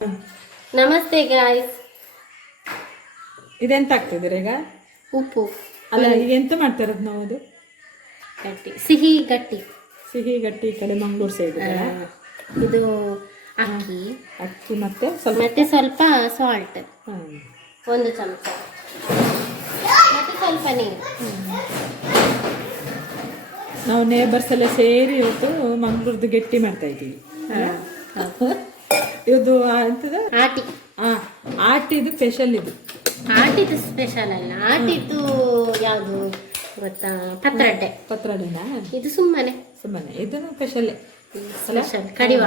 ನಮಸ್ತೆ ಗಾಯ್ಸ್. ಇದೆಂತ ಆಗ್ತಿದ್ದೀರ ಈಗ? ಉಪ್ಪು ಅಲ್ಲ, ಈಗ ಎಂತ ಮಾಡ್ತಾರದು ನಾವು? ಅದು ಗಟ್ಟಿ, ಸಿಹಿ ಗಟ್ಟಿ. ಸಿಹಿ ಗಟ್ಟಿ ಈ ಕಡೆ ಮಂಗಳೂರು ಸೈಡ್. ಇದು ಅಕ್ಕಿ ಅಕ್ಕಿ ಮತ್ತೆ ಸ್ವಲ್ಪ ಸಾಲ್ಟ್, ಒಂದು ಚಮಚ, ಮತ್ತೆ ಸ್ವಲ್ಪ ನೀರು. ನಾವು ನೇಬರ್ಸ್ ಎಲ್ಲ ಸೇರಿ ಇವತ್ತು ಮಂಗಳೂರ್ದು ಗಟ್ಟಿ ಮಾಡ್ತಾ ಇದ್ದೀವಿ. ಇದು ಎಂತದ ಆಟಿದು ಸ್ಪೆಷಲ್. ಇದು ಆಟಿದು ಸ್ಪೆಷಲ್ ಅಲ್ಲ, ಆಟಿದ್ದು ಯಾವುದು ಗೊತ್ತಾ? ಪತ್ರೊಡೆನಾ? ಇದು ಸುಮ್ಮನೆ ಇದನ್ನು ಸ್ಪೆಷಲ್ ಕಡಿವ.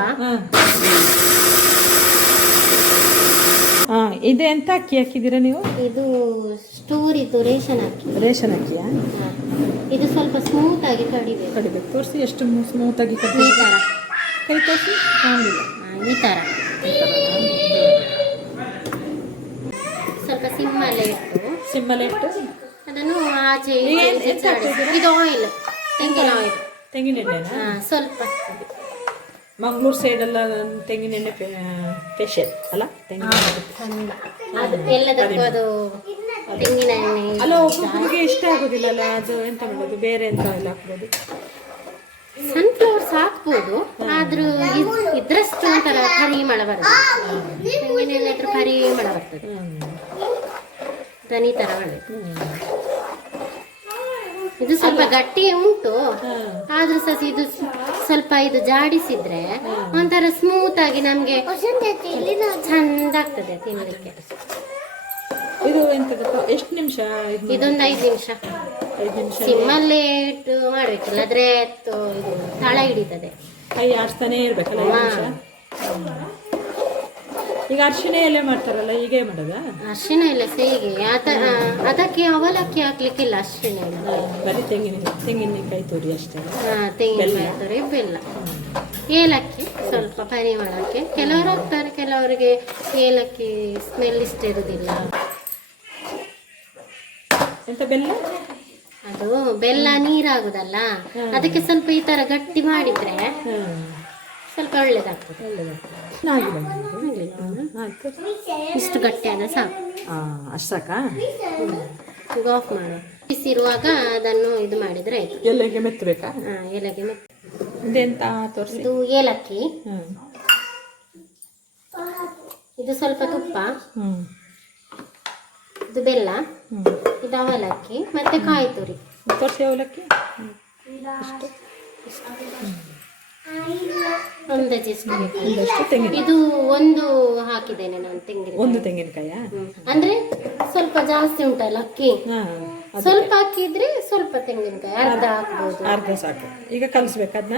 ಇದು ಎಂತ ಅಕ್ಕಿ ಹಾಕಿದ್ದೀರಾ ನೀವು? ಇದು ಸ್ಟೋರ್, ಇದು ರೇಷನ್ ಅಕ್ಕಿಯಾ? ಇದು ಸ್ವಲ್ಪ ಸ್ಮೂತ್ ಆಗಿ ಕಡಿಬೇಕು. ತೋರಿಸಿ, ಎಷ್ಟು ಸ್ಮೂತ್ ಆಗಿ ಈ ತರ ಕೈ ತೋರಿಸಿ. ಈ ತರ ಸ್ವಲ್ಪ ಸಿಮ್ಮಲ್ಲೇ ಇಟ್ಟು ಅದನ್ನು ಆಚೆ. ಇದು ಆಯಿಲ್, ತೆಂಗಿನ ಎಣ್ಣೆನಾ? ಸ್ವಲ್ಪ ಮಂಗಳೂರು ಸೈಡ್ ಎಲ್ಲ ತೆಂಗಿನ ಎಣ್ಣೆ ಸ್ಪೆಷಲ್ ಅಲ್ಲ? ಅದು ಎಲ್ಲದಕ್ಕೂ ಅದು ತೆಂಗಿನ ಎಣ್ಣೆ ಅಲ್ಲ. ಒಬ್ಬೊಬ್ಬರಿಗೆ ಇಷ್ಟ ಆಗೋದಿಲ್ಲ ಅಲ್ಲ, ಅದು ಎಂತ ಮಾಡೋದು? ಬೇರೆ ಎಂತ ಎಲ್ಲ ಹಾಕ್ಬೋದು? ಸನ್ಫ್ಲವರ್ಸ್ ಹಾಕ್ಬೋದು, ಆದ್ರೂ ಇದ್ರಷ್ಟು ಒಂಥರ ಪರಿಮಳ ಬರ್ತದೆ. ತೆಂಗಿನ ಎಣ್ಣೆ ಹತ್ರ ಪರಿಮಳ ಬರ್ತದೆ, ದನಿ ತರ ಮಾಡಬೇಕು. ಇದು ಸ್ವಲ್ಪ ಗಟ್ಟಿ ಉಂಟು, ಆದ್ರೂ ಸಹ ಇದು ಸ್ವಲ್ಪ ಇದು ಜಾಡಿಸಿದ್ರೆ ಒಂಥರ ಸ್ಮೂತ್ ಆಗಿ ನಮ್ಗೆ ಚಂದ ಆಗ್ತದೆ ತಿನ್ನಲಿಕ್ಕೆ. ಇದು ಎಂತ ಎಷ್ಟು ನಿಮಿಷ? ಇದೊಂದು 5 ನಿಮಿಷ ಸಿಮ್ಮಲ್ಲೇ ಇಟ್ಟು ಮಾಡ್ಬೇಕಲ್ಲ, ಆದ್ರೆ ಇದು ತಳ ಹಿಡಿತದೆ. ಕೈ ಆಡಿಸ್ತಾನೆ ಇರ್ಬೇಕಲ್ಲ. ಈಗ ಅರಿಶಿಣ ಎಲೆ ಮಾಡ್ತಾರಲ್ಲ, ಹೀಗೆ ಮಾಡೋದಾ? ಅರಿಶಿಣ ಎಲೆ ಸೇಗೆ ಅದಕ್ಕೆ ಅವಲಕ್ಕಿ ಹಾಕ್ಲಿಕ್ಕಿಲ್ಲ. ಅರಿಶಿಣ ಎಲೆ ಬರೀ ತೆಂಗಿನಕಾಯಿ ತುರಿ ಅಷ್ಟೇ. ತೆಂಗಿನಕಾಯಿ ತುರಿ, ಬೆಲ್ಲ, ಏಲಕ್ಕಿ ಸ್ವಲ್ಪ ಪರಿಮಳಕ್ಕೆ. ಕೆಲವರು ಹಾಕ್ತಾರೆ, ಕೆಲವರಿಗೆ ಏಲಕ್ಕಿ ಸ್ಮೆಲ್ ಇಷ್ಟ ಇರುವುದಿಲ್ಲ. ಎಂತ ಬೆಲ್ಲ? ಅದು ಬೆಲ್ಲ ನೀರಾಗುದಲ್ಲ, ಅದಕ್ಕೆ ಸ್ವಲ್ಪ ಈ ತರ ಗಟ್ಟಿ ಮಾಡಿದ್ರೆ ಸ್ವಲ್ಪ ಒಳ್ಳೇದಾಗ್ತದೆ. ಇಷ್ಟು ಗಟ್ಟಿ ಆದ ಸಾಕು. ಅಷ್ಟು ಸಾಕಾ? ಈಗ ಆಫ್ ಮಾಡು. ಬಿಸಿರುವಾಗ ಅದನ್ನು ಇದು ಮಾಡಿದ್ರೆ ಆಯ್ತು. ಎಲೆಗೆ ಮೆತ್ತಬೇಕಾ? ಎಲೆಗೆ ಇದೆಂತ ತೋರಿಸಿ. ಇದು ಏಲಕ್ಕಿ, ಇದು ಸ್ವಲ್ಪ ತುಪ್ಪ, ಇದು ಬೆಲ್ಲ, ಇದು ಅವಲಕ್ಕಿ, ಮತ್ತೆ ಕಾಯಿ ತುರಿ. ತೋರಿಸಿ ಅವಲಕ್ಕಿ. ಇದು ಒಂದು ಹಾಕಿದ್ದೇನೆ ನಾನು ತೆಂಗಿನ. ಒಂದು ತೆಂಗಿನಕಾಯ ಅಂದ್ರೆ ಸ್ವಲ್ಪ ಜಾಸ್ತಿ ಉಂಟಲ್ಲ ಅಕ್ಕಿ, ಸ್ವಲ್ಪ ಹಾಕಿದ್ರೆ ಸ್ವಲ್ಪ ತೆಂಗಿನಕಾಯಿ ಅರ್ಧ ಹಾಕ್ಬೋದು. ಅರ್ಧ ಸಾಕು. ಈಗ ಕಲಿಸ್ಬೇಕು ಅದನ್ನ.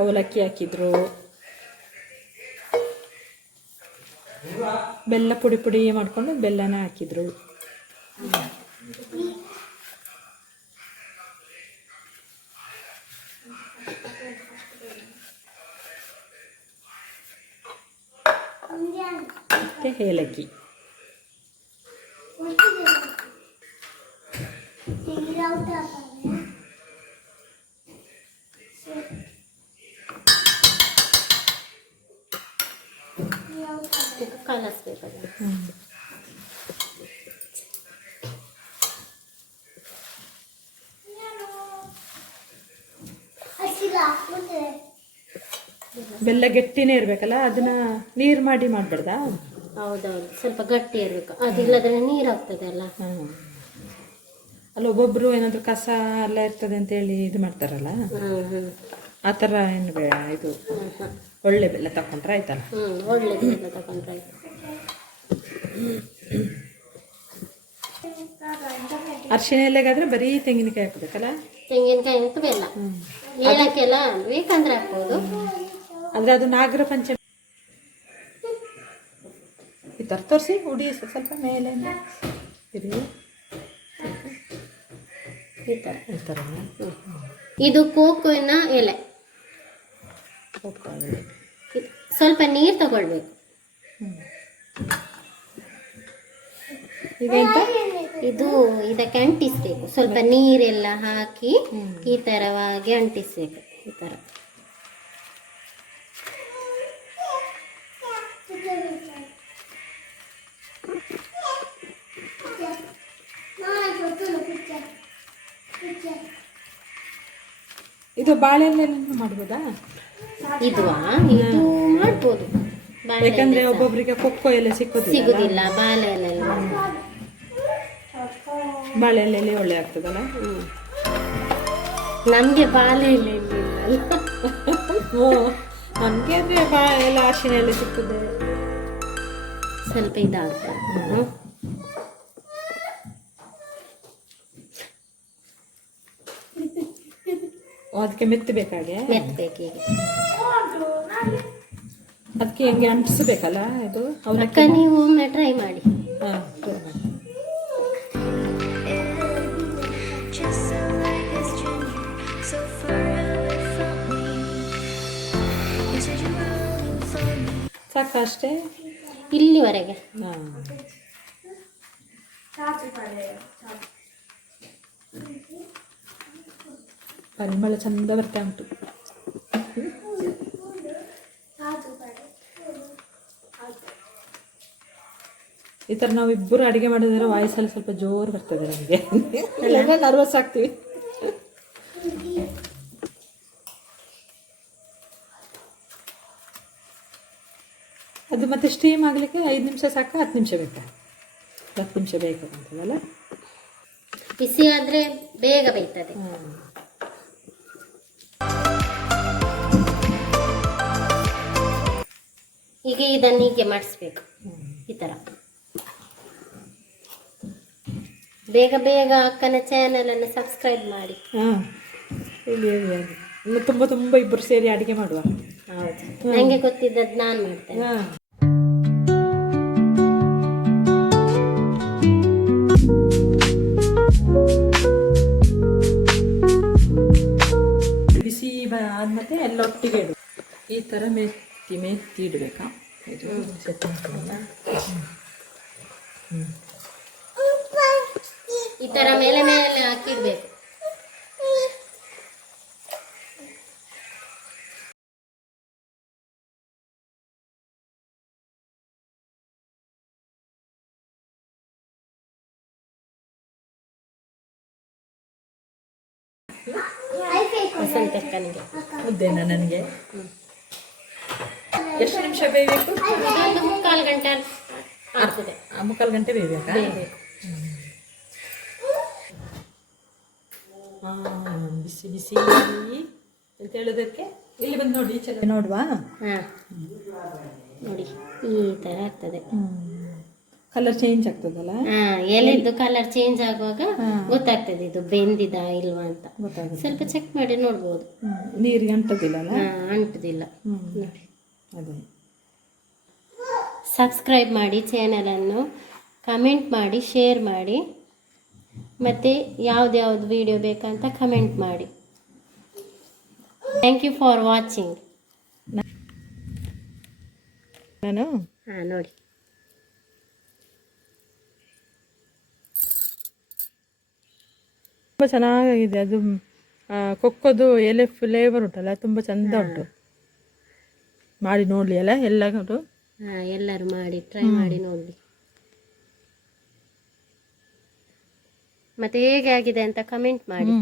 ಅವಲಕ್ಕಿ ಹಾಕಿದ್ರು, ಬೆಲ್ಲ ಪುಡಿ ಮಾಡ್ಕೊಂಡು ಬೆಲ್ಲನ ಹಾಕಿದ್ರು. ಮತ್ತೆ ಏಲಕ್ಕಿ. ಕಲಿಸ್ಬೇಕು. ಬೆಲ್ಲ ಗಟ್ಟಿನೇ ಇರ್ಬೇಕಲ್ಲ, ಅದನ್ನ ನೀರು ಮಾಡಿ ಮಾಡ್ಬೇಡ್ದಾ? ಹೌದೌದು, ಸ್ವಲ್ಪ ಗಟ್ಟಿ ಇರ್ಬೇಕು, ಅದಿಲ್ಲದ್ರೆ ನೀರು ಆಗ್ತದೆ ಅಲ್ಲ. ಅಲ್ಲ, ಒಬ್ಬೊಬ್ರು ಏನಾದ್ರು ಕಸ ಎಲ್ಲ ಇರ್ತದೆ ಅಂತ ಹೇಳಿ ಇದು ಮಾಡ್ತಾರಲ್ಲ, ಆ ಥರ ಏನು ಇದು ಒಳ್ಳೆ ಬೆಲ್ಲ ತಕೊಂಡ್ರೆ ಆಯ್ತಲ್ಲ. ಒಳ್ಳೆ ಬೆಲ್ಲ ತಕೊಂಡ್ರೆ ಆಯ್ತು. ಅರಿಶಿಣ ಎಲೆಗಾದ್ರೆ ಬರೀ ತೆಂಗಿನಕಾಯಿ ಹಾಕ್ಬೇಕಲ್ಲ? ತೆಂಗಿನಕಾಯಿ ಮತ್ತು ಬೆಲ್ಲ, ಏಲಕ್ಕಿ ಎಲ್ಲ ಬೇಕಂದ್ರೆ ಹಾಕ್ಬೋದು. ಅಂದ್ರೆ ಅದು ನಾಗರ ಪಂಚಮಿ ಈ ಥರ ತೋರಿಸಿ. ಉಡಿ ಸ್ವಲ್ಪ ಮೇಲೆ ಈ ಥರ. ಇದು ಕೋಕೋನ ಎಲೆ. ಸ್ವಲ್ಪ ನೀರು ತಗೊಳ್ಬೇಕು. ಇದೆಂತ ಇದು ಇದಕ್ಕೆ ಅಂಟಿಸ್ಬೇಕು, ಸ್ವಲ್ಪ ನೀರೆಲ್ಲ ಹಾಕಿ ಈ ತರವಾಗಿ ಅಂಟಿಸ್ಬೇಕು. ಈ ತರ ಇದು ಬಾಳೆಲ್ಲ ಮಾಡ್ಬೋದಾ? ಇದು ಮಾಡ್ಬೋದು. ಯಾಕಂದ್ರೆ ಒಬ್ಬೊಬ್ರಿಗೆ ಕೊಕ್ಕೋ ಎಲ್ಲ ಸಿಗುದಿಲ್ಲ, ಬಾಳೆ ಎಲೆಯಲ್ಲಿ ಬಾಳೆ ಎಲೆಯಲ್ಲಿ ಒಳ್ಳೆ ಆಗ್ತದಲ್ಲ. ನಮ್ಗೆ ಬಾಳೆ ಎಲೆ ನಮ್ಗೆ ಅಂದ್ರೆ ಎಲ್ಲ ಅರಿಶಿನ ಎಲ್ಲ ಸಿಗ್ತದೆ, ಸ್ವಲ್ಪ ಇದಾಗ್ತದೆ. ಅದಕ್ಕೆ ಮೆತ್ತಬೇಕಾಗೆ ಮೆತ್ತಬೇಕು. ಈಗ ಅದಕ್ಕೆ ಹೆಂಗೆ ಅಂಟಿಸ್ಬೇಕಲ್ಲ ಇದು. ಅಕ್ಕ ನೀವು ಒಮ್ಮೆ ಟ್ರೈ ಮಾಡಿ. ಸಾಕ ಅಷ್ಟೇ ಇಲ್ಲಿವರೆಗೆ. ಪರಿಮಳ ಚಂದ ಬರ್ತಾ ಉಂಟು. ಈ ಥರ ನಾವು ಇಬ್ಬರು ಅಡುಗೆ ಮಾಡಿದ್ರೆ ವಾಯ್ಸಲ್ಲಿ ಸ್ವಲ್ಪ ಜೋರು ಬರ್ತದೆ ನಮಗೆ, ಎಲ್ಲ ನರ್ವಸ್ ಆಗ್ತೀವಿ. ಅದು ಮತ್ತೆ ಸ್ಟೀಮ್ ಆಗಲಿಕ್ಕೆ 5 ನಿಮಿಷ ಸಾಕ, 10 ನಿಮಿಷ ಬೇಕಾ? 10 ನಿಮಿಷ ಬೇಕಾಗ್ತದಲ್ಲ. ಬಿಸಿ ಆದರೆ ಬೇಗ ಬೇಯ್ತದೆ. ಈಗ ಇದನ್ನು ಹೀಗೆ ಮಾಡಿಸ್ಬೇಕು, ಈ ಥರ. ಬೇಗ ಬೇಗ ಅಕ್ಕನ ಚಾನಲನ್ನು ಸಬ್ಸ್ಕ್ರೈಬ್ ಮಾಡಿ. ತುಂಬ ತುಂಬ ಇಬ್ಬರು ಸೇರಿ ಅಡುಗೆ ಮಾಡುವ. ಹೌದು, ನನಗೆ ಗೊತ್ತಿದ್ದದ್ದು ನಾನು ಮಾಡ್ತೇನೆ. ಬಿಸಿ ಆದ್ಮೇಲೆ ಎಲ್ಲ ಒಟ್ಟಿಗೆ ಇಡು. ಈ ಥರ ಮೆತ್ತಿ ಇಡಬೇಕಾ? ಈ ಥರ ಮೇಲೆ ಮೇಲೆ ಹಾಕಿಡ್ಬೇಕು. ವಸಂತಕ್ಕನಿಗೆ ಮುದ್ದೆನಾ ನನಗೆ? ಎಷ್ಟು ನಿಮಿಷ ಬೇಯಬೇಕು? ಒಂದು 3/4 ಗಂಟೆ ಆಗ್ತದೆ. 3/4 ಗಂಟೆ ಬೇಯಬೇಕಾ? ಬೇಯಬೇಕು. ಬಿಸಿ ಬಿಸಿ ಅಂತ ಹೇಳೋದಕ್ಕೆ ಇಲ್ಲಿ ಬಂದು ನೋಡಿ, ಚೆನ್ನಾಗಿ ನೋಡುವ. ನೋಡಿ ಈ ಥರ ಆಗ್ತದೆ. ಕಲರ್ ಚೇಂಜ್ ಆಗ್ತದಲ್ಲ. ಎಲೆದ್ದು ಕಲರ್ ಚೇಂಜ್ ಆಗುವಾಗ ಗೊತ್ತಾಗ್ತದೆ ಇದು ಬೆಂದಿದ ಇಲ್ವಾ ಅಂತ. ಸ್ವಲ್ಪ ಚೆಕ್ ಮಾಡಿ ನೋಡ್ಬೋದು. ನೀರಿಗೆ ಅಂಟದಿಲ್ಲ, ಅಂಟುದಿಲ್ಲ. ನೋಡಿ, ಅದೇ. ಸಬ್ಸ್ಕ್ರೈಬ್ ಮಾಡಿ ಚಾನಲನ್ನು, ಕಮೆಂಟ್ ಮಾಡಿ, ಶೇರ್ ಮಾಡಿ, ಮತ್ತು ಯಾವ್ದು ವಿಡಿಯೋ ಬೇಕಂತ ಕಮೆಂಟ್ ಮಾಡಿ. Thank you for watching. ನಾನು ನೋಡಿ, ತುಂಬ ಚೆನ್ನಾಗಿದೆ. ಅದು ಕೊಕ್ಕೋದು ಎಲೆ ಫ್ಲೇವರ್ ಉಂಟಲ್ಲ, ತುಂಬ ಚಂದ ಉಂಟು. ಮಾಡಿ ನೋಡಲಿ ಅಲ್ಲ ಎಲ್ಲರೂ. ಎಲ್ಲರೂ ಮಾಡಿ ಟ್ರೈ ಮಾಡಿ ನೋಡಿ. ಮತ್ತೆ ಹೇಗೆ ಆಗಿದೆ ಅಂತ ಕಮೆಂಟ್ ಮಾಡಿ.